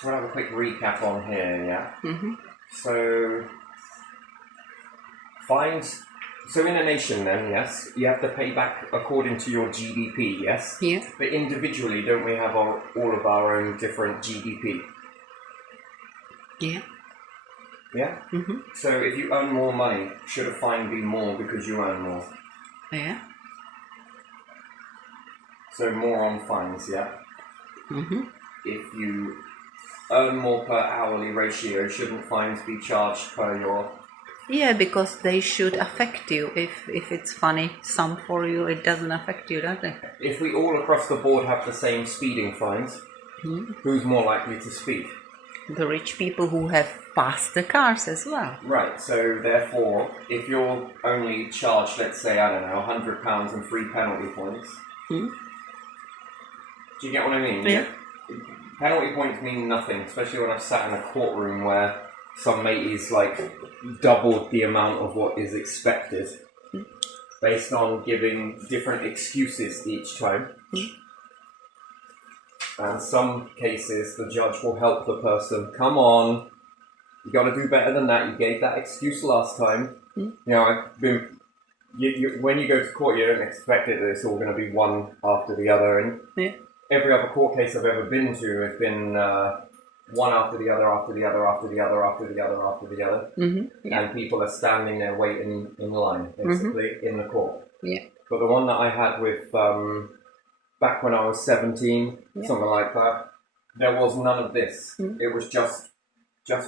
So we'll have a quick recap on here, yeah? Mm-hmm. So, fines. So in a nation then, yes, you have to pay back according to your GDP, yes? Yeah. But individually, don't we have all of our own different GDP? Yeah. Yeah? Mm-hmm. So if you earn more money, should a fine be more because you earn more? Yeah. So more on fines, yeah? Mm-hmm. If you earn more per hourly ratio, shouldn't fines be charged per your... Yeah, because they should affect you. If it's funny sum for you, it doesn't affect you, does it? If we all across the board have the same speeding fines, who's more likely to speed? The rich people who have faster cars as well. Right, so therefore, if you're only charged, let's say, I don't know, £100 and 3 penalty points, Hmm? do you get what I mean? Yeah. Penalty points mean nothing, especially when I've sat in a courtroom where some mate's like doubled the amount of what is expected based on giving different excuses each time. And some cases, the judge will help the person. Come on, you got to do better than that. You gave that excuse last time. You know, I've been. When you go to court, you don't expect it that it's all going to be one after the other. And Yeah. every other court case I've ever been to has been one after the other, after the other, after the other, after the other, after the other. Mm-hmm. Yeah. And people are standing there waiting in line, basically, in the court. Yeah. But the one that I had with back when I was 17, something like that, there was none of this. It was just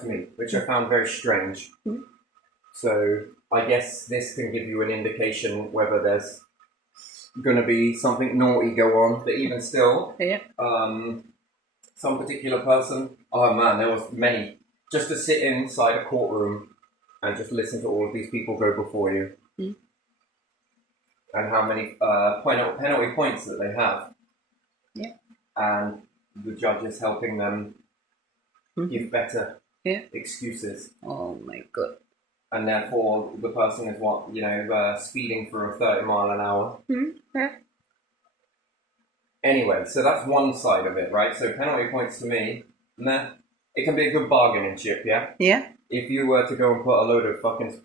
me, which I found very strange. So I guess this can give you an indication whether there's going to be something naughty go on. But even still, Yeah. some particular person, oh man, there was many. Just to sit inside a courtroom and just listen to all of these people go before you. And how many penalty points that they have. Yeah. And the judge is helping them give better excuses. Oh my god. And therefore, the person is speeding for a 30 mile an hour. Yeah. Anyway, so that's one side of it, right? So penalty points to me, meh. It can be a good bargaining chip, yeah? Yeah. If you were to go and put a load of fucking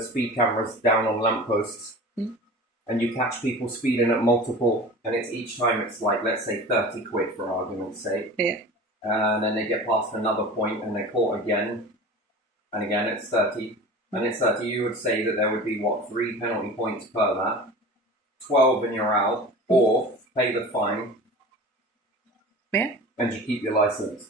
speed cameras down on lampposts, and you catch people speeding at multiple, and it's each time it's like, let's say 30 quid for argument's sake. Yeah. And then they get past another point and they're caught again, and again it's 30. And it's 30, you would say that there would be, 3 penalty points per that, 12 and you're out, or pay the fine, and you keep your license.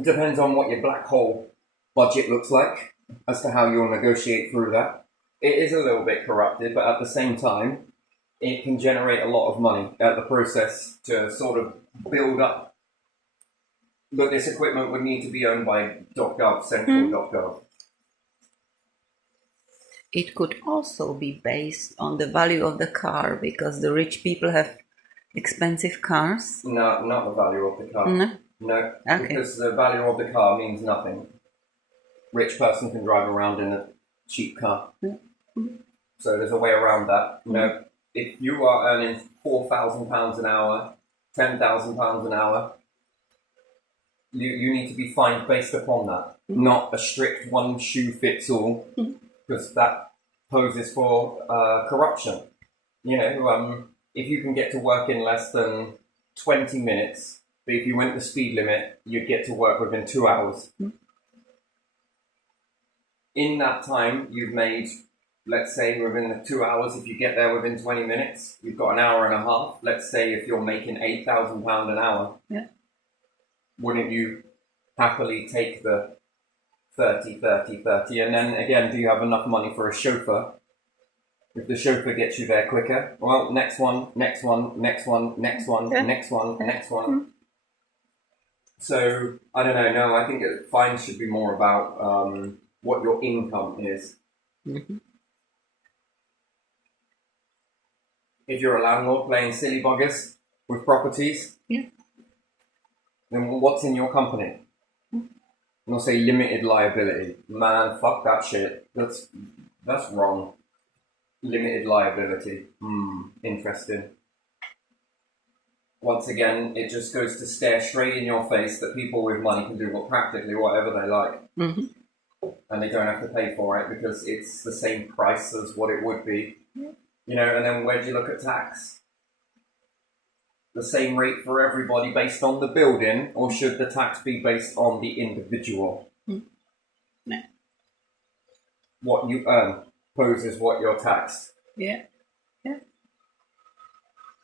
Depends on what your black hole budget looks like, as to how you'll negotiate through that. It is a little bit corrupted, but at the same time, it can generate a lot of money at the process to sort of build up. But this equipment would need to be owned by .gov, central.gov. It could also be based on the value of the car, because the rich people have expensive cars. No, not the value of the car. No, Okay. because the value of the car means nothing. Rich person can drive around in a cheap car. So there's a way around that. No, if you are earning £4,000 an hour, £10,000 an hour, you need to be fined based upon that, not a strict one shoe fits all, because that poses for corruption. You know, if you can get to work in less than 20 minutes, but if you went the speed limit, you'd get to work within 2 hours. In that time, you've made, let's say within the 2 hours, if you get there within 20 minutes, you've got an hour and a half. Let's say if you're making £8,000 an hour, wouldn't you happily take the 30, 30, 30? And then again, do you have enough money for a chauffeur? If the chauffeur gets you there quicker, well, next one, next one, next one, next one, next one, next one. So, I don't know, no, I think fines should be more about what your income is. If you're a landlord playing silly buggers with properties, then what's in your company? And I'll say limited liability. Man, fuck that shit. That's wrong. Limited liability. Interesting. once again, it just goes to stare straight in your face that people with money can do practically whatever they like. Mm-hmm. And they don't have to pay for it because it's the same price as what it would be. You know, and then where do you look at tax? The same rate for everybody based on the building, or should the tax be based on the individual? No. What you earn poses what you're taxed. Yeah.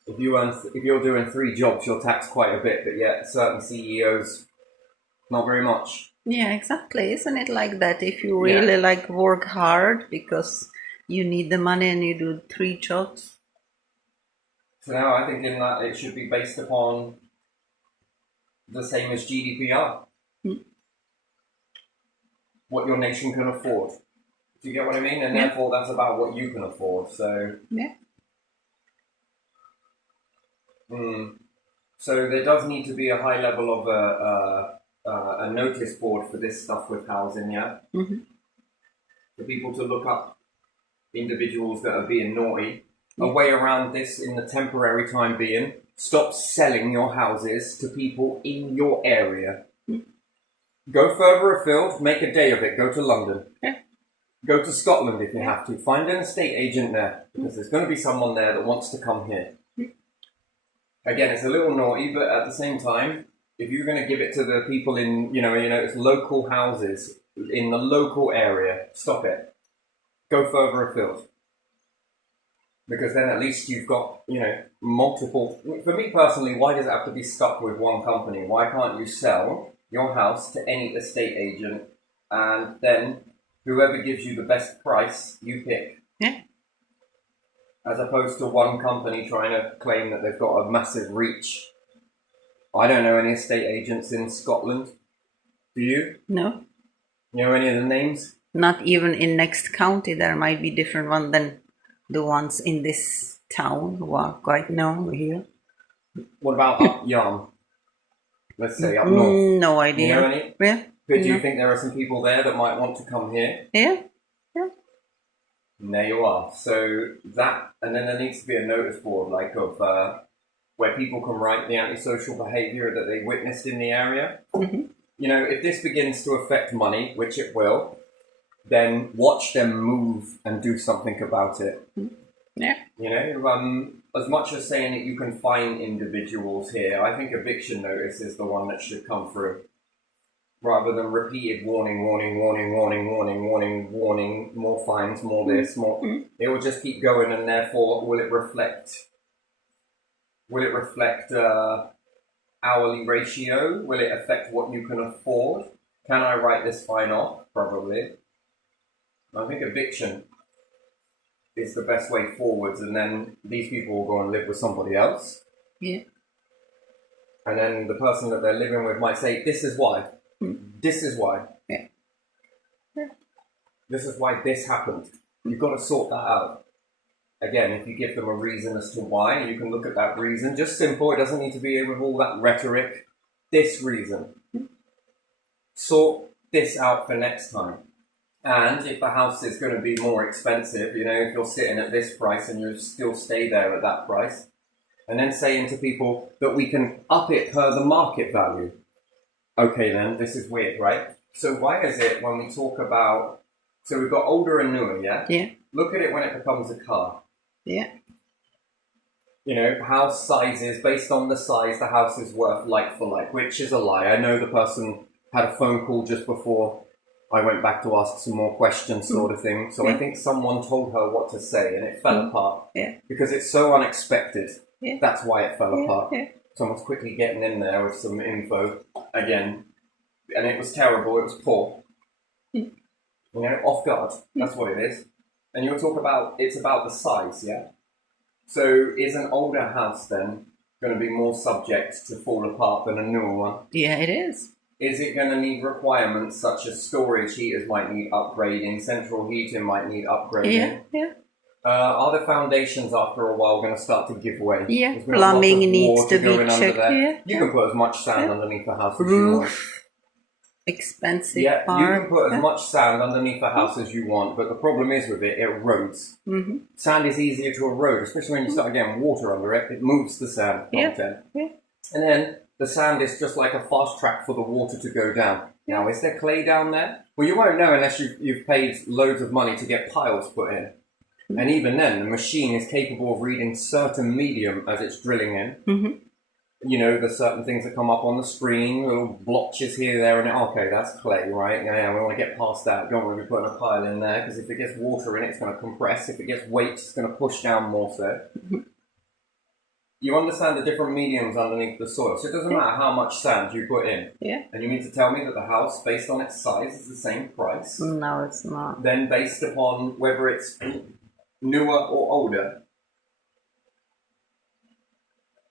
If you're doing 3 jobs, you're taxed quite a bit, but yet certain CEOs, not very much. Yeah, exactly. Isn't it like that? If you really like work hard because you need the money and you do 3 jobs. So now I think in that it should be based upon the same as GDPR. What your nation can afford. Do you get what I mean? And therefore that's about what you can afford. So So there does need to be a high level of a notice board for this stuff with housing, for people to look up individuals that are being naughty. A way around this in the temporary time being, stop selling your houses to people in your area. Go further afield, make a day of it, go to London. Go to Scotland if you have to. Find an estate agent there, because there's going to be someone there that wants to come here. Again, it's a little naughty, but at the same time, if you're going to give it to the people in, it's local houses in the local area, stop it. Go further afield. Because then at least you've got, multiple. For me personally, why does it have to be stuck with one company? Why can't you sell your house to any estate agent and then whoever gives you the best price, you pick? Yeah. As opposed to one company trying to claim that they've got a massive reach. I don't know any estate agents in Scotland. Do you? No. You know any of the names? Not even in next county. There might be different one than the ones in this town who are quite known here. What about up Yarm? Let's say up north. No idea. You know any? Yeah. But do you think there are some people there that might want to come here? Yeah. And there you are. So that, and then there needs to be a notice board, of where people can write the antisocial behaviour that they witnessed in the area. If this begins to affect money, which it will, then watch them move and do something about it. Yeah. As much as saying that you can fine individuals here, I think eviction notice is the one that should come through. Rather than repeated warning, more fines, more this, more. It will just keep going, and therefore, will it reflect hourly ratio? Will it affect what you can afford? Can I write this fine off? Probably. I think eviction is the best way forwards, and then these people will go and live with somebody else. Yeah. And then the person that they're living with might say, "This is why. This is why. Yeah. This is why this happened." You've got to sort that out. Again, if you give them a reason as to why, you can look at that reason. Just simple. It doesn't need to be with all that rhetoric. This reason. Sort this out for next time. And if the house is going to be more expensive, if you're sitting at this price and you still stay there at that price, and then saying to people that we can up it per the market value. Okay then, this is weird, right? So why is it when we talk about, so we've got older and newer, yeah? Yeah. Look at it when it becomes a car. Yeah. House sizes, based on the size, the house is worth like for like, which is a lie. I know the person had a phone call just before I went back to ask some more questions sort of thing. So I think someone told her what to say and it fell apart. Yeah. Because it's so unexpected. Yeah. That's why it fell apart. Yeah. Someone's quickly getting in there with some info again. And it was terrible. It was poor. Off guard. That's what it is. And you'll talk about, it's about the size, yeah? So is an older house then going to be more subject to fall apart than a newer one? Yeah, it is. Is it going to need requirements such as storage heaters might need upgrading, central heating might need upgrading? Yeah. Are the foundations after a while going to start to give way? Yeah, plumbing needs to be checked. Yeah. You can put as much sand underneath the house as you want. Expensive Yeah, part. you can put as much sand underneath the house as you want, but the problem is with it, it erodes. Sand is easier to erode, especially when you start getting water under it. It moves the sand content. Yeah. And then the sand is just like a fast track for the water to go down. Now, is there clay down there? Well, you won't know unless you've paid loads of money to get piles put in. And even then, the machine is capable of reading certain medium as it's drilling in. Mm-hmm. You know, there's certain things that come up on the screen, little blotches here, there, and okay, that's clay, right? Yeah, we want to get past that. We don't want to be putting a pile in there, because if it gets water in it, it's going to compress. If it gets weight, it's going to push down more so. Mm-hmm. You understand the different mediums underneath the soil. So it doesn't matter how much sand you put in. Yeah. And you mean to tell me that the house, based on its size, is the same price? No, it's not. Then based upon whether it's newer or older.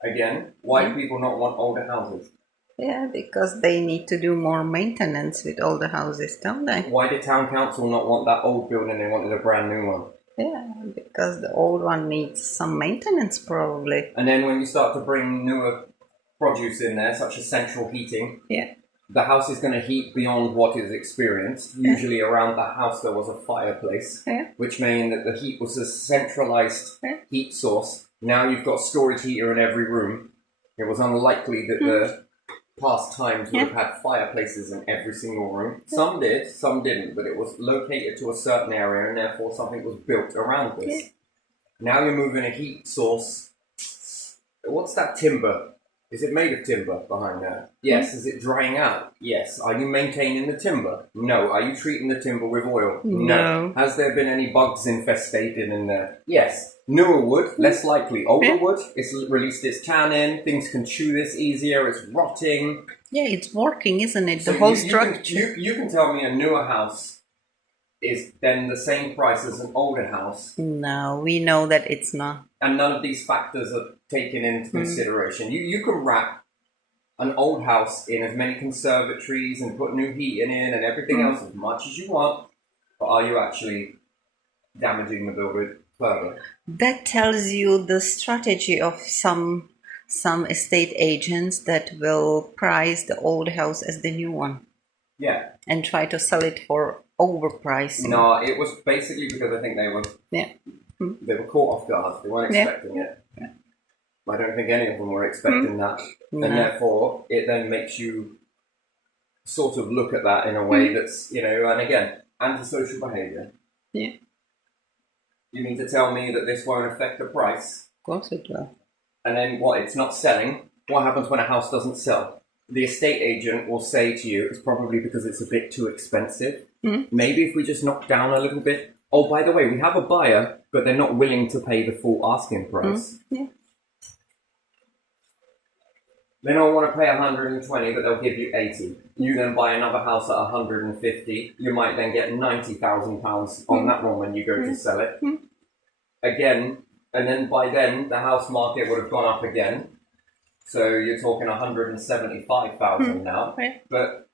Again, why do people not want older houses? Yeah, because they need to do more maintenance with all the houses, don't they? Why did town council not want that old building? They wanted a brand new one. Yeah, because the old one needs some maintenance probably. And then when you start to bring newer produce in there, such as central heating, Yeah. the house is going to heat beyond what is experienced. Usually around the house there was a fireplace, which meant that the heat was a centralized heat source. Now you've got a storage heater in every room. It was unlikely that the past times would have had fireplaces in every single room. Some did, some didn't, but it was located to a certain area and therefore something was built around this. Now you're moving a heat source. What's that timber? Is it made of timber behind there? Yes. Is it drying out? Yes. Are you maintaining the timber? No. Are you treating the timber with oil? No. Has there been any bugs infestated in there? Yes. Newer wood, less likely. Older wood, it's released its tannin, things can chew this easier, it's rotting. Yeah, it's working, isn't it? So the whole structure. You can tell me a newer house is then the same price as an older house. No, we know that it's not. And none of these factors are taken into consideration. You can wrap an old house in as many conservatories and put new heating in and everything else as much as you want, but are you actually damaging the building further? That tells you the strategy of some estate agents that will price the old house as the new one. Yeah. And try to sell it for overpricing. No, it was basically because I think they were caught off guard. They weren't expecting it. Yeah. I don't think any of them were expecting that. No. And therefore, it then makes you sort of look at that in a way that's, and again, antisocial behaviour. Yeah. You mean to tell me that this won't affect the price? Of course it will. And then what? It's not selling. What happens when a house doesn't sell? The estate agent will say to you, it's probably because it's a bit too expensive. Maybe if we just knock down a little bit. Oh, by the way, we have a buyer, but they're not willing to pay the full asking price. Yeah. They don't want to pay 120, but they'll give you 80. You then buy another house at 150. You might then get £90,000 on that one when you go to sell it. Again, and then by then, the house market would have gone up again. So you're talking 175,000 now. But,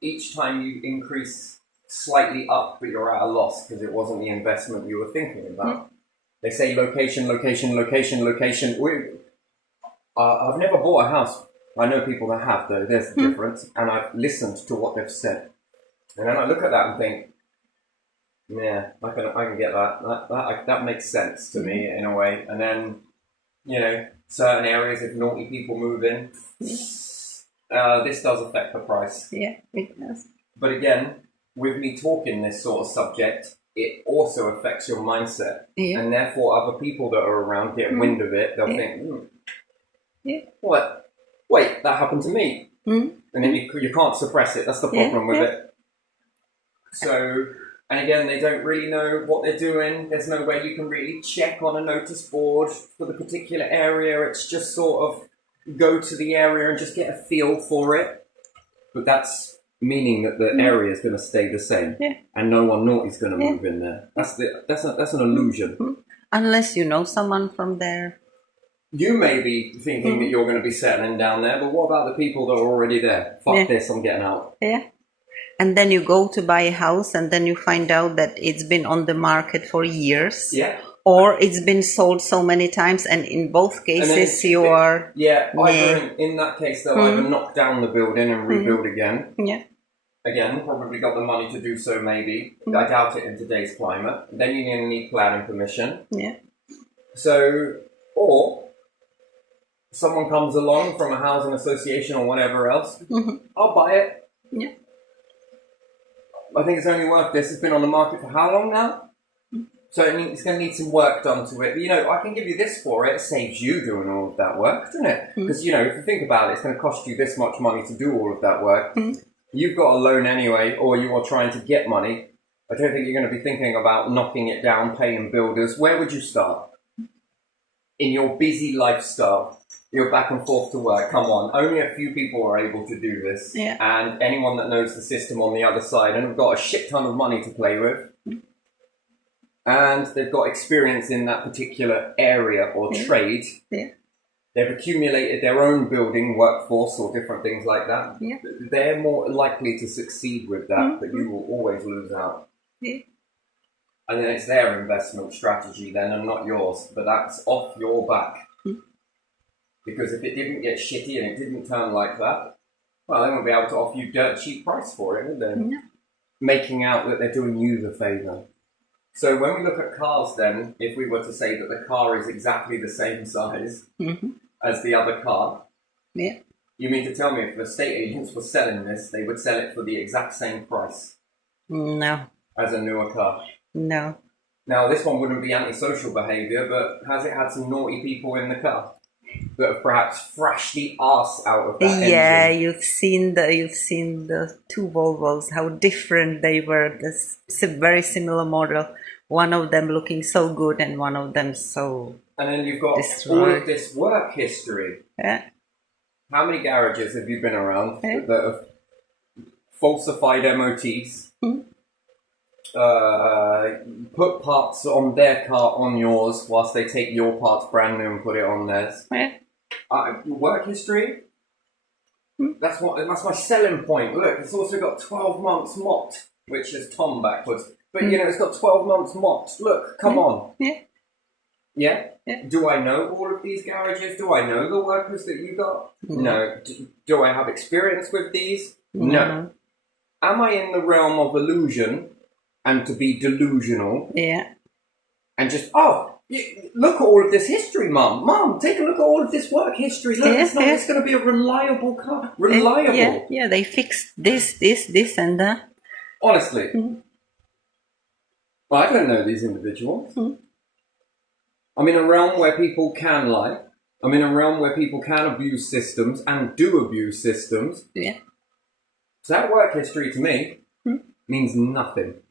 each time you increase slightly up, but you're at a loss because it wasn't the investment you were thinking about. They say location, location, location, location. I've never bought a house. I know people that have, though. There's a difference. And I've listened to what they've said. And then I look at that and think, yeah, I can get that. That makes sense to me in a way. And then, certain areas, if naughty people move in, this does affect the price. Yeah, it does. But again, with me talking this sort of subject, it also affects your mindset. Yeah. And therefore, other people that are around get wind of it. They'll think, what? Wait, that happened to me. And then you can't suppress it. That's the problem with it. So, and again, they don't really know what they're doing. There's no way you can really check on a notice board for the particular area. It's just sort of go to the area and just get a feel for it. But that's meaning that the area is going to stay the same. And no one naughty is going to move in there. That's an illusion. Unless you know someone from there. You may be thinking that you're going to be settling down there, but what about the people that are already there? Fuck this, I'm getting out. Yeah. And then you go to buy a house and then you find out that it's been on the market for years. Yeah. Or it's been sold so many times, and in both cases you are... Yeah, either in that case they'll either knock down the building and rebuild again. Yeah. Again, probably got the money to do so maybe. I doubt it in today's climate. Then you need planning permission. Yeah. So, or... someone comes along from a housing association or whatever else, I'll buy it. Yeah. I think it's only worth this. It's been on the market for how long now? So it's going to need some work done to it. But, you know, I can give you this for it. It saves you doing all of that work, doesn't it? Because, you know, if you think about it, it's going to cost you this much money to do all of that work. You've got a loan anyway, or you are trying to get money. I don't think you're going to be thinking about knocking it down, paying builders. Where would you start? In your busy lifestyle, you're back and forth to work. Come on, only a few people are able to do this. Yeah. And anyone that knows the system on the other side and have got a shit ton of money to play with, and they've got experience in that particular area or trade, they've accumulated their own building workforce or different things like that. Yeah. They're more likely to succeed with that, but you will always lose out. Yeah. And then it's their investment strategy then and not yours, but that's off your back. Because if it didn't get shitty and it didn't turn like that, well, they won't be able to offer you dirt cheap price for it, would they? No. Making out that they're doing you the favour. So when we look at cars then, if we were to say that the car is exactly the same size as the other car, you mean to tell me if the estate agents were selling this, they would sell it for the exact same price No. as a newer car? No. Now, this one wouldn't be antisocial behaviour, but has it had some naughty people in the car that have perhaps thrashed the arse out of that engine? You've seen the two Volvos, how different they were. This very similar model. One of them looking so good, and one of them so. And then you've got destroyed. all of this work history. Yeah. How many garages have you been around that have falsified MOTs? Put parts on their car on yours whilst they take your parts brand new and put it on theirs. Work history. That's my selling point. Look, it's also got 12 months mocked, which is Tom backwards. But you know, it's got 12 months mocked. Look, come on. Yeah. Do I know all of these garages? Do I know the workers that you got? No. Do I have experience with these? No. Am I in the realm of illusion? And to be delusional. Yeah. And just, look at all of this history, Mum. Mum, take a look at all of this work history. Look, it's going to be a reliable car. Reliable. Yeah, they fixed this, and that. Honestly. Well, I don't know these individuals. I'm in a realm where people can lie. I'm in a realm where people can abuse systems and do abuse systems. Yeah. So that work history to me means nothing.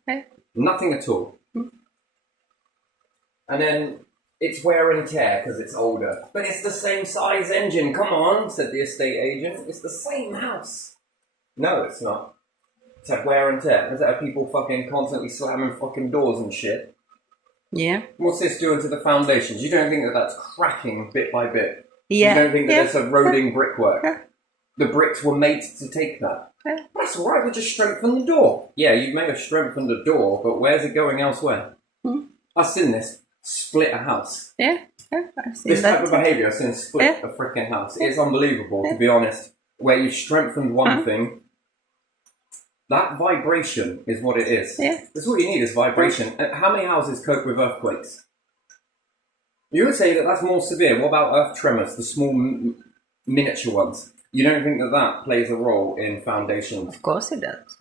Nothing at all. And then it's wear and tear because it's older. But it's the same size engine. Come on, said the estate agent. It's the same house. No, it's not. It's had wear and tear. Is that people fucking constantly slamming fucking doors and shit? Yeah. What's this doing to the foundations? You don't think that that's cracking bit by bit? Yeah. You don't think that it's eroding brickwork? The bricks were made to take that. That's all right, we just strengthened the door. Yeah, you may have strengthened the door, but where's it going elsewhere? I've seen this. Split a house. Yeah, I've seen this type of behaviour. I've seen split a freaking house. It's unbelievable, to be honest. Where you've strengthened one thing, that vibration is what it is. That's all you need is vibration. How many houses cope with earthquakes? You would say that that's more severe. What about earth tremors, the small miniature ones? You don't think that that plays a role in foundations? Of course it does.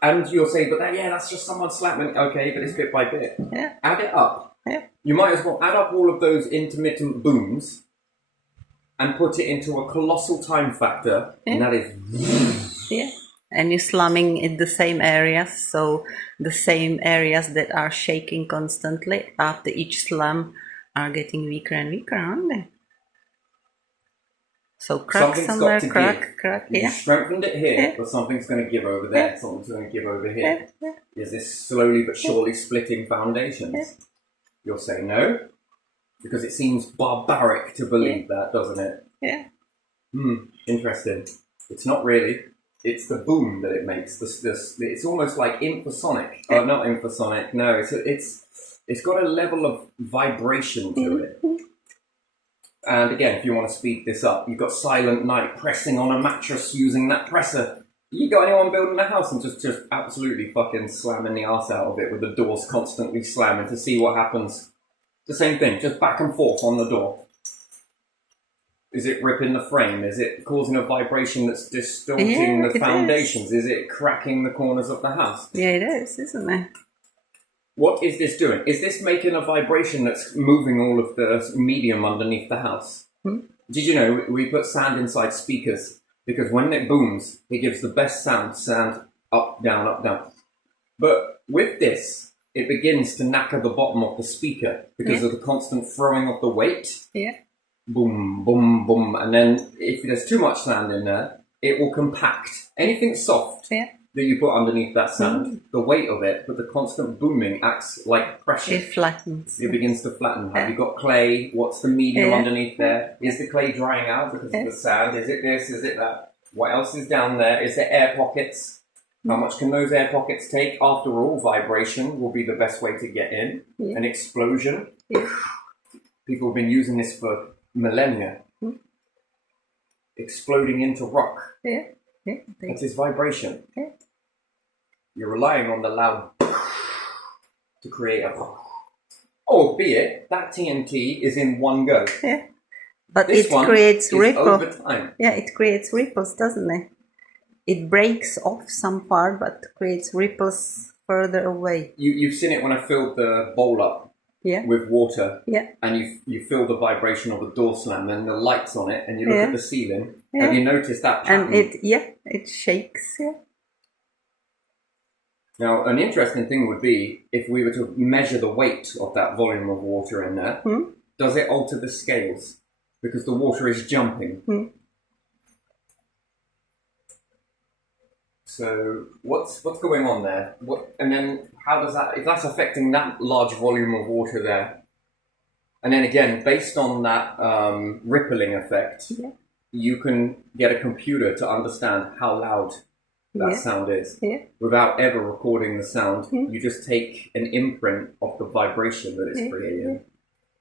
And you'll say, but that's just someone slapping. Okay, but it's bit by bit. Yeah. Add it up. Yeah. You might as well add up all of those intermittent booms and put it into a colossal time factor, and that is... Yeah. And you're slumming in the same areas, so the same areas that are shaking constantly after each slum are getting weaker and weaker, aren't they? So crack somewhere, crack. You strengthened it here, but something's going to give over there. Something's going to give over here. Is this slowly but surely splitting foundations? You'll say no, because it seems barbaric to believe that, doesn't it? Yeah. Interesting. It's not really. It's the boom that it makes. It's almost like infrasonic. Not infrasonic. No, it's got a level of vibration to it. And again, if you want to speed this up, you've got Silent Night pressing on a mattress using that presser. You got anyone building a house and just absolutely fucking slamming the arse out of it with the doors constantly slamming to see what happens? The same thing, just back and forth on the door. Is it ripping the frame? Is it causing a vibration that's distorting Yeah, the it foundations? Is it cracking the corners of the house? Yeah, it is, isn't it? What is this doing? Is this making a vibration that's moving all of the medium underneath the house? Did you know we put sand inside speakers? Because when it booms, it gives the best sound. Sound up, down, up, down. But with this, it begins to knacker the bottom of the speaker because of the constant throwing of the weight. Yeah. Boom, boom, boom. And then if there's too much sand in there, it will compact. Anything soft Yeah. that you put underneath that sand, the weight of it, but the constant booming acts like pressure. It flattens. It begins to flatten. Have you got clay? What's the medium underneath there? Is the clay drying out because of the sand? Is it this? Is it that? What else is down there? Is there air pockets? How much can those air pockets take? After all, vibration will be the best way to get in. An explosion. People have been using this for millennia. Exploding into rock. That is vibration. You're relying on the loud to create a... Albeit, that TNT is in one go. But This it one creates is ripple. over time. Yeah, it creates ripples, doesn't it? It breaks off some part, but creates ripples further away. You've seen it when I filled the bowl up with water, and you feel the vibration of the door slam and the lights on it, and you look at the ceiling. Have you noticed that pattern? And it shakes. Now, an interesting thing would be if we were to measure the weight of that volume of water in there. Does it alter the scales? Because the water is jumping. So what's going on there? And then how does that, if that's affecting that large volume of water there, and then again, based on that rippling effect, you can get a computer to understand how loud that sound is without ever recording the sound. You just take an imprint of the vibration that it's creating.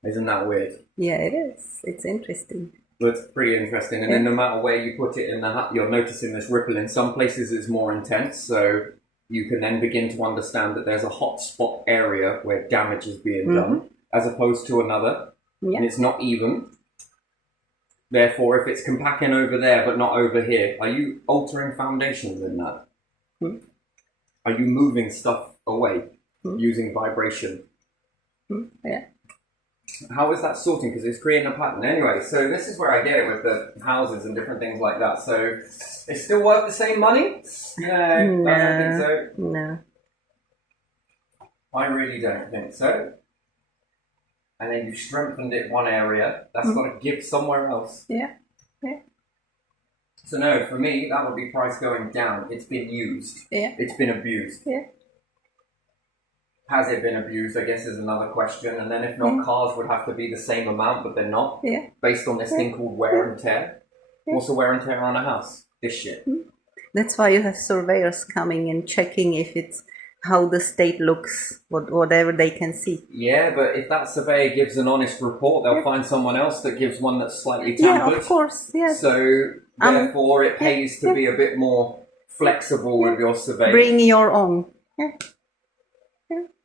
Isn't that weird? Yeah, it is. It's interesting. That's pretty interesting. And then no matter where you put it in the hut, you're noticing this ripple. In some places it's more intense, so you can then begin to understand that there's a hot spot area where damage is being done, as opposed to another, and it's not even. Therefore, if it's compacting over there but not over here, are you altering foundations in that? Are you moving stuff away using vibration? How is that sorting? Because it's creating a pattern. Anyway, so this is where I get it with the houses and different things like that. So, it's still worth the same money? No, I don't think so. No. I really don't think so. And then you've strengthened it one area. That's got to give somewhere else. So no, for me, that would be price going down. It's been used. It's been abused. Has it been abused, I guess, is another question. And then if not, cars would have to be the same amount, but they're not. Based on this thing called wear and tear. What's the wear and tear on a house? This shit. That's why you have surveyors coming and checking if it's how the state looks, whatever they can see. Yeah, but if that surveyor gives an honest report, they'll find someone else that gives one that's slightly tampered. Yeah, of course, yes. So, therefore, it pays to be a bit more flexible with your survey. Bring your own.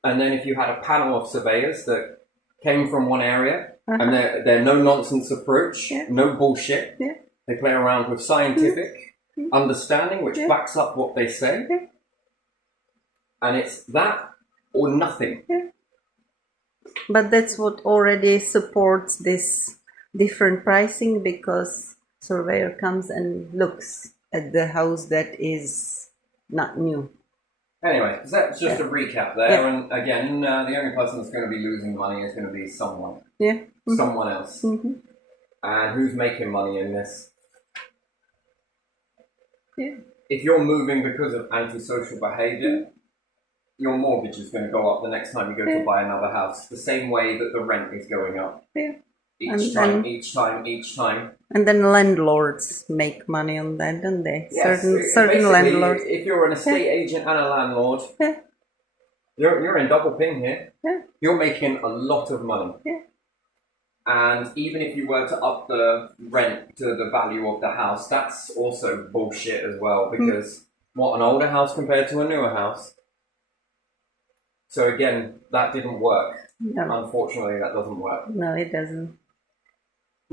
And then if you had a panel of surveyors that came from one area, and they're no-nonsense approach, no bullshit, they play around with scientific understanding, which backs up what they say, and it's that or nothing. But that's what already supports this different pricing, because surveyor comes and looks at the house that is not new. Anyway, so that's just a recap there, and again, the only person that's going to be losing money is going to be someone. Someone else. And who's making money in this? If you're moving because of antisocial behaviour, your mortgage is going to go up the next time you go to buy another house, the same way that the rent is going up. Each time. And then landlords make money on that, don't they? Yes, certain landlords. If you're an estate agent and a landlord, you're in double ping here. You're making a lot of money. And even if you were to up the rent to the value of the house, that's also bullshit as well, because what, an older house compared to a newer house? So again, that didn't work. No. Unfortunately, that doesn't work. No, it doesn't.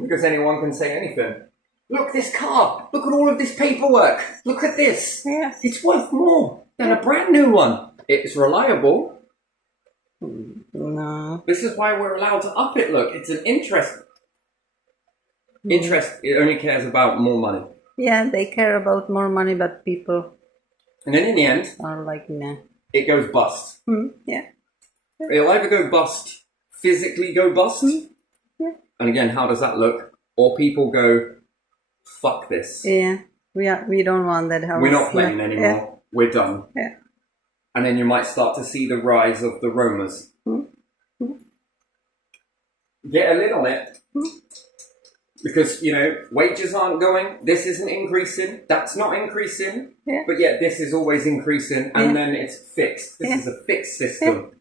Because anyone can say anything. Look, this car. Look at all of this paperwork. Look at this. Yeah. It's worth more than a brand new one. It's reliable. No. This is why we're allowed to up it. Look, it's an interest. Interest, it only cares about more money. Yeah, they care about more money, but people And then in the end, are like, nah. it goes bust. Yeah. It'll either go bust, physically go bust. Yeah. And again, how does that look? Or people go, fuck this. Yeah. We don't want that house. We're not playing Yeah. anymore. Yeah. We're done. Yeah. And then you might start to see the rise of the Romas. Get a lid on it. Because, you know, wages aren't going, this isn't increasing, that's not increasing, Yeah. but yet this is always increasing, and Yeah. then it's fixed. This Yeah. is a fixed system.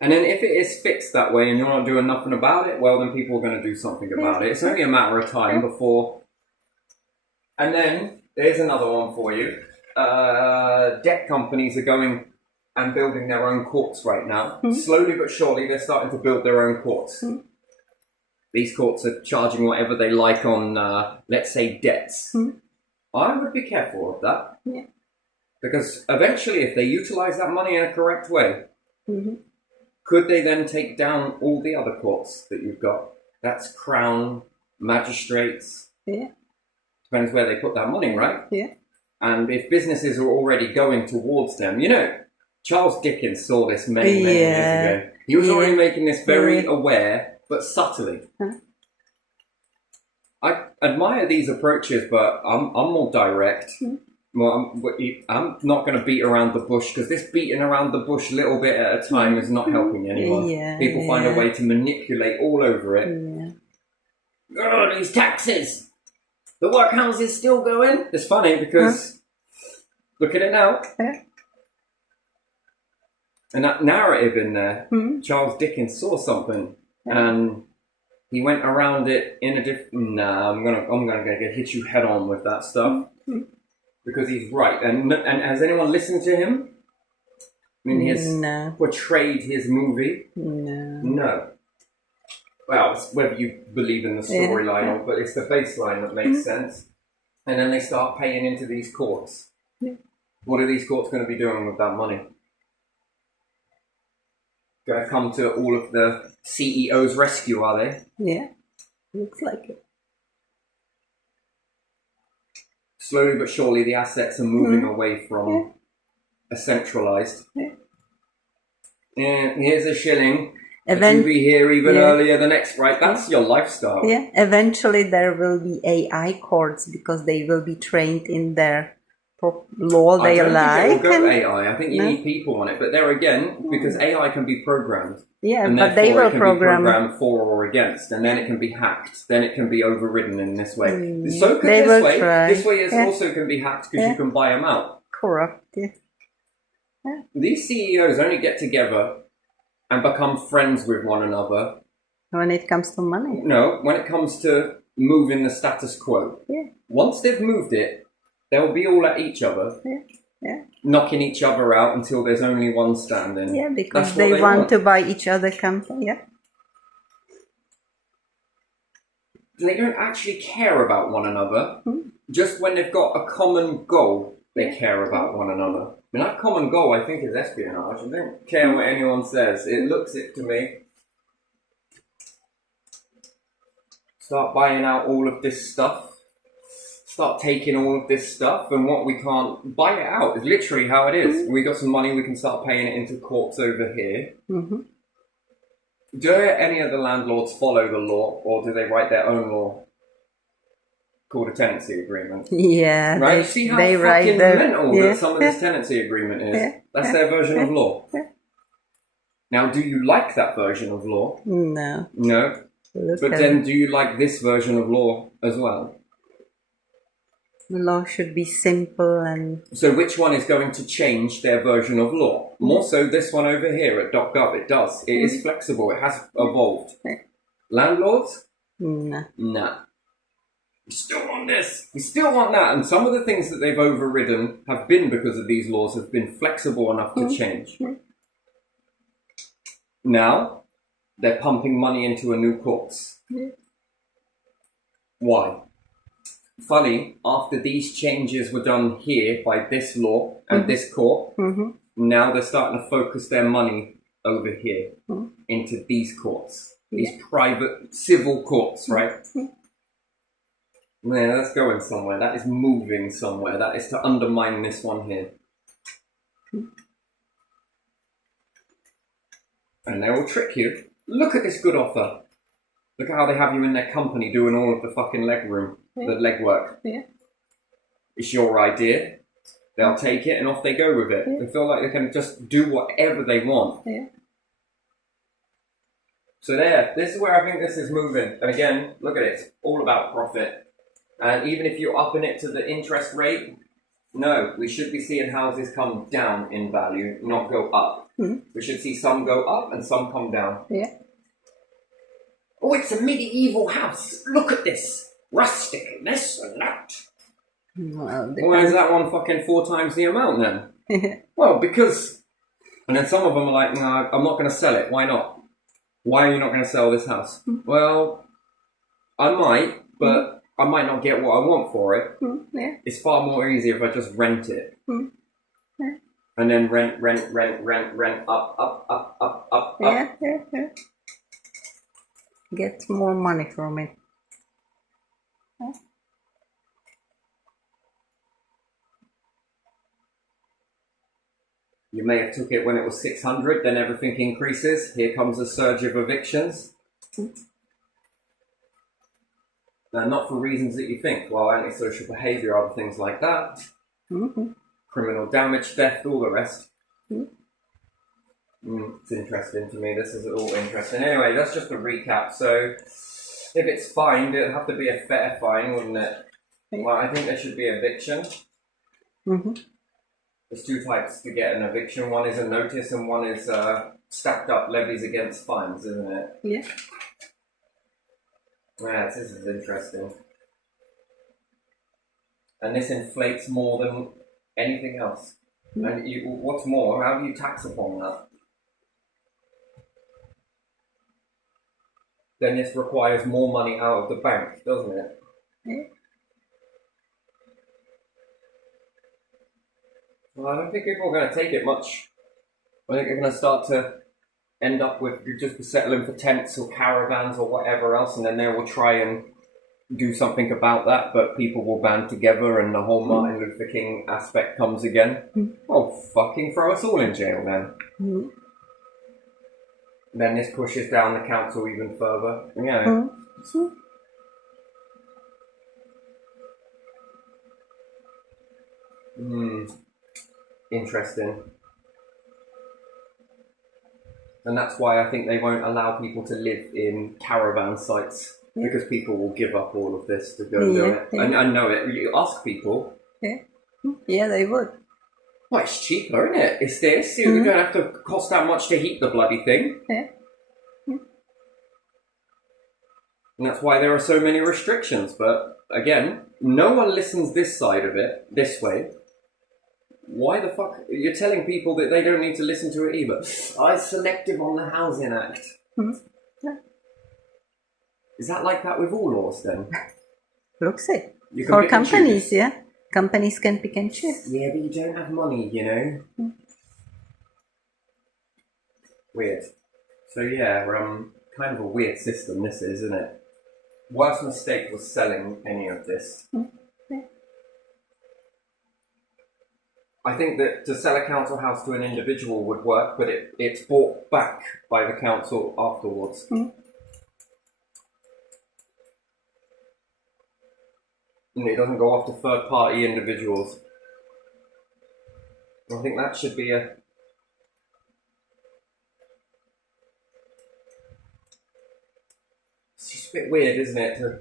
And then if it is fixed that way and you're not doing nothing about it, well, then people are going to do something about it. It's only a matter of time before... And then, there's another one for you. Debt companies are going and building their own courts right now. Slowly but surely, they're starting to build their own courts. These courts are charging whatever they like on, let's say, debts. I would be careful of that. Yeah. Because eventually, if they utilize that money in a correct way, could they then take down all the other courts that you've got? That's Crown, magistrates. Yeah. Depends where they put that money, right? Yeah. And if businesses are already going towards them, you know, Charles Dickens saw this many years ago. He was already making this very aware, but subtly. I admire these approaches, but I'm more direct. Well, I'm not going to beat around the bush, because this beating around the bush a little bit at a time is not helping anyone. Yeah, People find a way to manipulate all over it. Yeah. Oh, these taxes! The workhouse is still going. It's funny because look at it now. Yeah. And that narrative in there, Charles Dickens saw something, and he went around it in a different. Nah, I'm gonna hit you head on with that stuff because he's right. And has anyone listened to him? I mean, he's portrayed his movie. No. Well, it's whether you believe in the storyline, but it's the baseline that makes sense. And then they start paying into these courts. What are these courts going to be doing with that money? Going to come to all of the CEO's rescue, are they? Yeah, looks like it. Slowly but surely, the assets are moving away from a centralised. And here's a shilling. You'll be here even earlier the next, right? That's your lifestyle. Yeah, eventually there will be AI courts because they will be trained in their law they like. I don't think it will go AI. I think you need people on it. But there again, because AI can be programmed. Yeah, and but they will it can program be programmed for or against, and then it can be hacked. Then it can be overridden in this way. So they this will way. Try. This way is also can be hacked because you can buy them out. Corrupt. Yeah. These CEOs only get together and become friends with one another. When it comes to money. No, when it comes to moving the status quo. Yeah. Once they've moved it, they'll be all at each other. Yeah. Knocking each other out until there's only one standing. Yeah, because they want to buy each other company. Yeah. They don't actually care about one another. Just when they've got a common goal, they care about one another. And that common goal, I think, is espionage. I don't care what anyone says. It looks it to me. Start buying out all of this stuff. Start taking all of this stuff, and what we can't buy it out. It's literally how it is. We got some money, we can start paying it into courts over here. Do any of the landlords follow the law, or do they write their own law called a tenancy agreement? Yeah, right. See how fucking mental that some of this tenancy agreement is. That's their version of law. Now, do you like that version of law? No. No. But then, do you like this version of law as well? The law should be simple and... So which one is going to change their version of law? More so this one over here at .gov. It does. It is flexible. It has evolved. Landlords? No. Nah. We still want this. We still want that. And some of the things that they've overridden have been because of these laws have been flexible enough to change. Now, they're pumping money into a new courts. Why? Funny, after these changes were done here by this law and this court, now they're starting to focus their money over here into these courts, these private civil courts, right? Man, that's going somewhere. That is moving somewhere. That is to undermine this one here. And they will trick you. Look at this good offer. Look at how they have you in their company doing all of the fucking leg room, the leg work. Yeah. It's your idea. They'll take it and off they go with it. They feel like they can just do whatever they want. So there, this is where I think this is moving. And again, look at it. It's all about profit. And even if you're upping it to the interest rate, no, we should be seeing houses come down in value, not go up. We should see some go up and some come down. Oh, it's a medieval house. Look at this. Rustic and this and that. Well, Why is that one fucking 4 times the amount then? Well, because... And then some of them are like, no, I'm not going to sell it. Why not? Why are you not going to sell this house? Well, I might, but I might not get what I want for it. It's far more easy if I just rent it. And then rent, up. Get more money from it. You may have took it when it was 600, then everything increases. Here comes a surge of evictions. Now, not for reasons that you think. Well, antisocial behaviour, other things like that. Criminal damage, theft, all the rest. It's interesting to me. This is all interesting. Anyway, that's just a recap. So, if it's fined, it'd have to be a fair fine, wouldn't it? Well, I think there should be eviction. There's 2 types to get an eviction. One is a notice and one is stacked up levies against fines, isn't it? Yeah. Yeah, this is interesting. And this inflates more than anything else. And what's more, how do you tax upon that? Then this requires more money out of the bank, doesn't it? Well, I don't think people are going to take it much. I think they're going to start to end up with just settling for tents or caravans or whatever else, and then they will try and do something about that, but people will band together and the whole Martin Luther King aspect comes again. Oh, fucking throw us all in jail then. Then this pushes down the council even further. Yeah. Interesting. And that's why I think they won't allow people to live in caravan sites, because people will give up all of this to go and do it. I know it. You ask people. Yeah, they would. Well, it's cheaper, isn't it? It's this. You don't have to cost that much to heat the bloody thing. And that's why there are so many restrictions. But again, no one listens this side of it, this way. Why the fuck? You're telling people that they don't need to listen to it either. I'm selective on the Housing Act. Is that like that with all laws then? Looks it. For companies, yeah. Companies can pick and choose. Yeah, but you don't have money, you know. Weird. So yeah, kind of a weird system this is, isn't it? Worst mistake was selling any of this. I think that to sell a council house to an individual would work, but it's bought back by the council afterwards. And it doesn't go off to third-party individuals. I think that should be a... It's just a bit weird, isn't it, to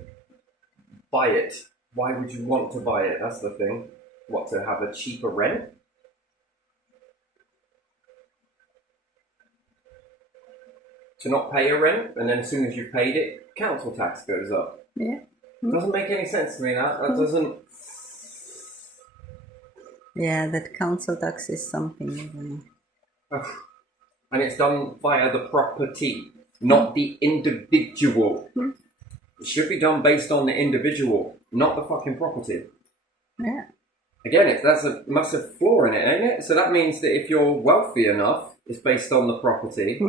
buy it? Why would you want to buy it? That's the thing. What, to have a cheaper rent? To not pay a rent, and then as soon as you've paid it, council tax goes up. Yeah. Doesn't make any sense to me, that doesn't... Yeah, that council tax is something, isn't it? And it's done via the property, not the individual. It should be done based on the individual, not the fucking property. Yeah. Again, that's a massive flaw in it, ain't it? So that means that if you're wealthy enough, it's based on the property.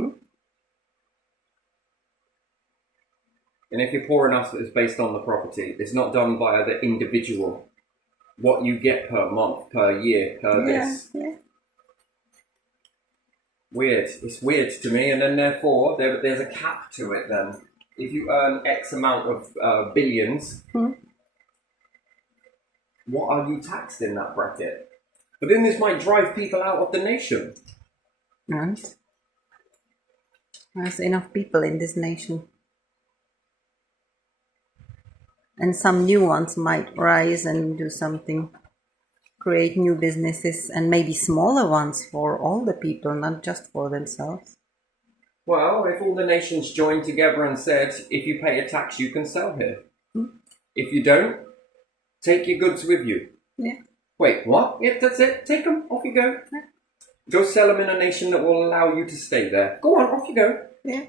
And if you're poor enough, it's based on the property. It's not done via the individual. What you get per month, per year, per this. Yeah. Weird. It's weird to me. And then therefore, there's a cap to it then. If you earn X amount of billions, what are you taxed in that bracket? But then this might drive people out of the nation. Right. There's enough people in this nation. And some new ones might rise and do something, create new businesses, and maybe smaller ones for all the people, not just for themselves. Well, if all the nations joined together and said, if you pay a tax, you can sell here. If you don't, take your goods with you. Yeah. Wait, what? Yep, that's it. Take them. Off you go. Yeah. Go sell them in a nation that will allow you to stay there. Go on, off you go. Yeah.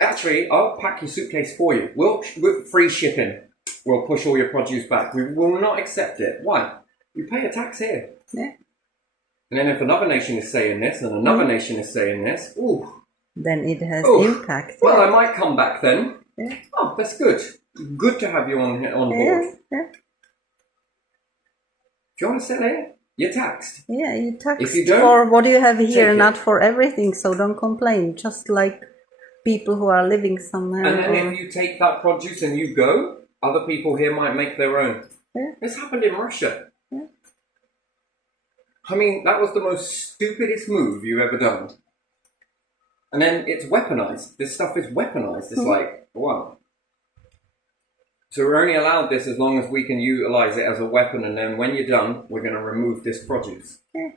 Actually, I'll pack your suitcase for you. With free shipping. We'll push all your produce back. We will not accept it. Why? You pay a tax here. Yeah. And then if another nation is saying this, and another nation is saying this, then it has impact. Well, I might come back then. Yeah. Oh, that's good. Good to have you on board. Yeah. Do you want to sell it? You're taxed. Yeah, you tax If you don't, for what you have here, take it. not for everything. So don't complain. Just like people who are living somewhere. And then if you take that produce and you go, other people here might make their own. Yeah. This happened in Russia. Yeah. I mean, that was the most stupidest move you've ever done. And then it's weaponized. This stuff is weaponized. It's like, wow. So we're only allowed this as long as we can utilize it as a weapon, and then when you're done, we're going to remove this produce. Yeah.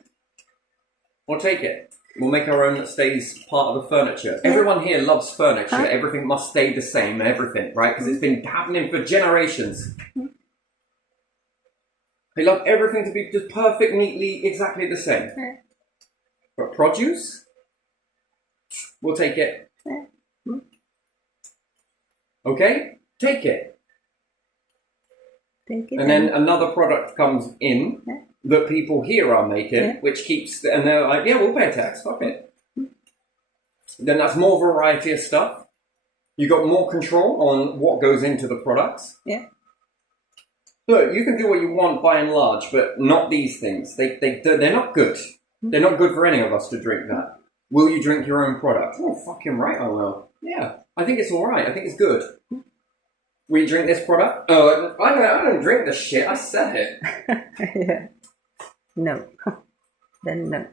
We'll take it. We'll make our own that stays part of the furniture. Everyone here loves furniture. Everything must stay the same and everything, right? Because it's been happening for generations. They love everything to be just perfect, neatly, exactly the same. Yeah. But produce, we'll take it. Yeah. Okay? Take it. Take it. And then another product comes in that people here are making, which keeps, and they're like, yeah, we'll pay a tax, fuck it. Then that's more variety of stuff. You got more control on what goes into the products. Yeah. Look, you can do what you want by and large, but not these things. They're not good. They're not good for any of us to drink that. Will you drink your own product? Oh, fucking right I will. Yeah, I think it's alright. I think it's good. Will you drink this product? Oh, I don't drink the shit. I said it. Yeah. No. Then no.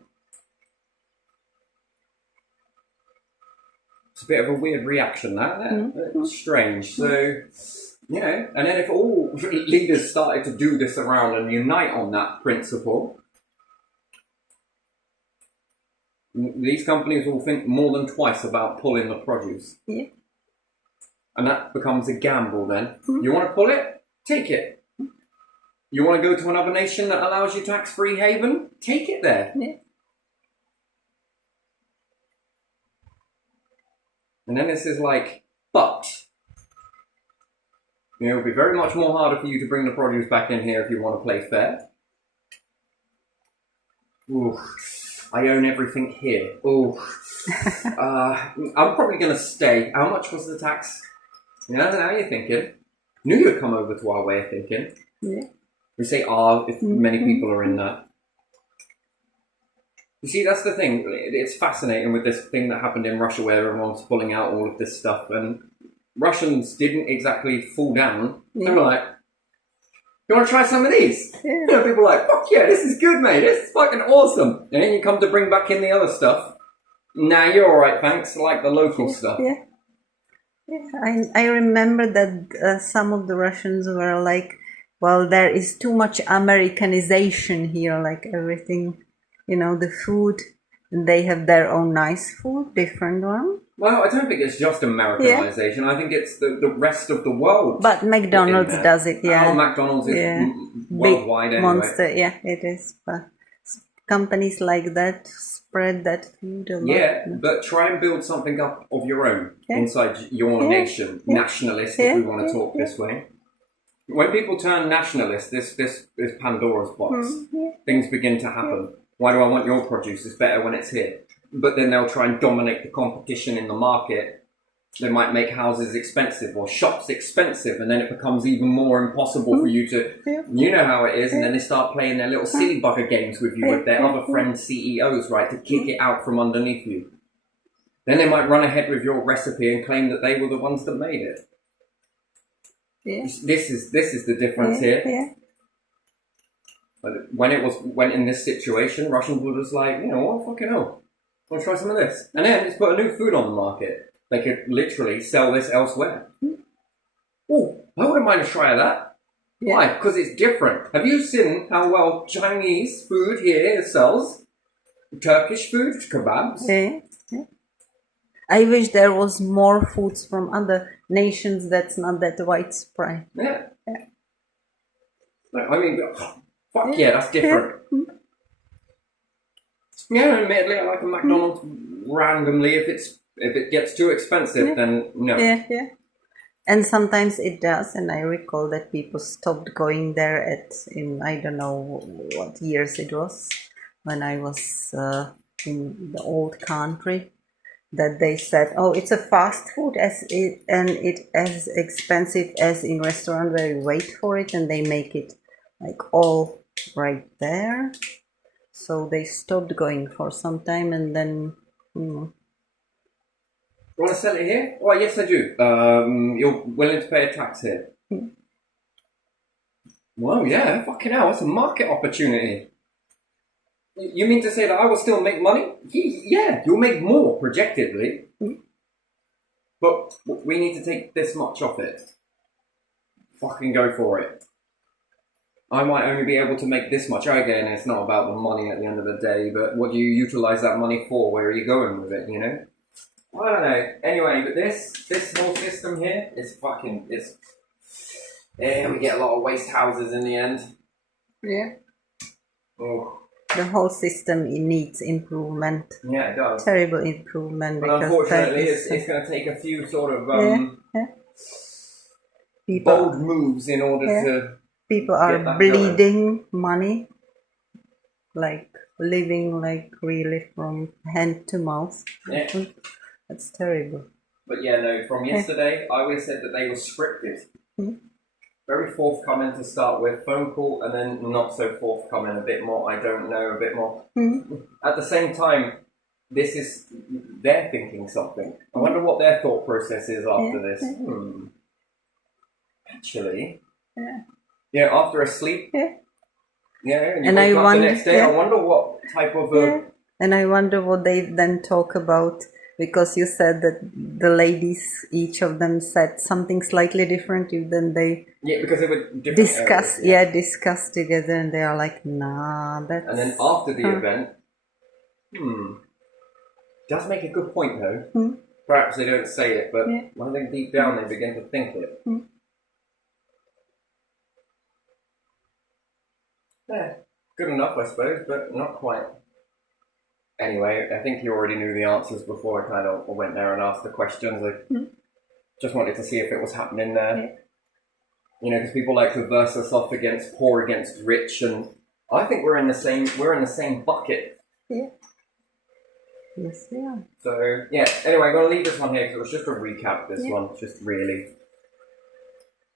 It's a bit of a weird reaction, that. It's strange. So, you know, and then if all leaders started to do this around and unite on that principle, these companies will think more than twice about pulling the produce. Yeah. And that becomes a gamble then. You want to pull it? Take it. You want to go to another nation that allows you tax-free haven? Take it there. Yeah. And then this is like, but, you know, it'll be very much more harder for you to bring the produce back in here if you want to play fair. Ooh, I own everything here. Ooh. I'm probably going to stay. How much was the tax? Yeah, now you're thinking. Knew you'd come over to our way of thinking. Yeah. We say, if many people are in that. You see, that's the thing. It's fascinating with this thing that happened in Russia where everyone's pulling out all of this stuff. And Russians didn't exactly fall down. Yeah. They were like, you want to try some of these? Yeah. You know, people are like, fuck yeah, this is good, mate. This is fucking awesome. And then you come to bring back in the other stuff. Nah, you're alright, thanks. Like the local stuff. Yeah. Yeah. I remember that some of the Russians were like, well, there is too much Americanization here, like everything, you know, the food, they have their own nice food, different one. Well, I don't think it's just Americanization. I think it's the rest of the world. But McDonald's does it, yeah. Oh, McDonald's is worldwide big anyway. monster, yeah, it is. But companies like that spread that food a lot. Yeah, but try and build something up of your own inside your nation. Nationalist, if we want to talk this way. When people turn nationalist, this is Pandora's box. Things begin to happen. Why do I want your produce? It's better when it's here. But then they'll try and dominate the competition in the market. They might make houses expensive or shops expensive, and then it becomes even more impossible for you to, you know how it is, and then they start playing their little silly bugger games with you, with their other friends, CEOs, right, to kick it out from underneath you. Then they might run ahead with your recipe and claim that they were the ones that made it. This is the difference here. But when in this situation, Russians were just like, you know what, fucking hell, I'll try some of this. And then it's put a new food on the market. They could literally sell this elsewhere. Oh, I wouldn't mind a try of that. Why? Because it's different. Have you seen how well Chinese food here sells? Turkish food, kebabs. I wish there was more foods from other nations that's not that widespread. I mean, fuck yeah, that's different. Yeah, admittedly, I like a McDonald's randomly. If it gets too expensive, then no. And sometimes it does, and I recall that people stopped going there in I don't know what years it was, when I was in the old country, that they said, oh, it's a fast food and it's as expensive as in restaurant where you wait for it and they make it like all right there. So they stopped going for some time, and then You want to sell it here? Well, yes, I do. You're willing to pay a tax here? Well, yeah, fucking hell, it's a market opportunity. You mean to say that I will still make money? Yeah, you'll make more, projectively. But we need to take this much off it. Fucking go for it. I might only be able to make this much. Again, it's not about the money at the end of the day, but what do you utilize that money for? Where are you going with it, you know? I don't know. Anyway, but this whole system here is fucking, we get a lot of waste houses in the end. Oh. The whole system needs improvement. Yeah, it does. Terrible improvement. But unfortunately, it's going to take a few sort of bold moves in order to... People are bleeding money, like living like really from hand to mouth. Yeah. That's terrible. But yeah, no, from yesterday, I always said that they were scripted. Very forthcoming to start with, phone call, and then not so forthcoming, a bit more, I don't know, a bit more. At the same time, they're thinking something. I wonder what their thought process is after this. Actually, after a sleep, and you wake up the next day, I wonder what type of And I wonder what they then talk about, because you said that the ladies, each of them said something slightly different, then they because they were different discuss areas, discuss together, and they are like, nah, that's... And then after the event, does make a good point though. Perhaps they don't say it, but I think deep down they begin to think it. Yeah, good enough, I suppose, but not quite. Anyway, I think you already knew the answers before I kind of went there and asked the questions. I just wanted to see if it was happening there. You know, because people like to verse us off against poor against rich, and I think we're in the same bucket. Yes, we are. So, anyway, I'm going to leave this one here because it was just a recap, this one, just really.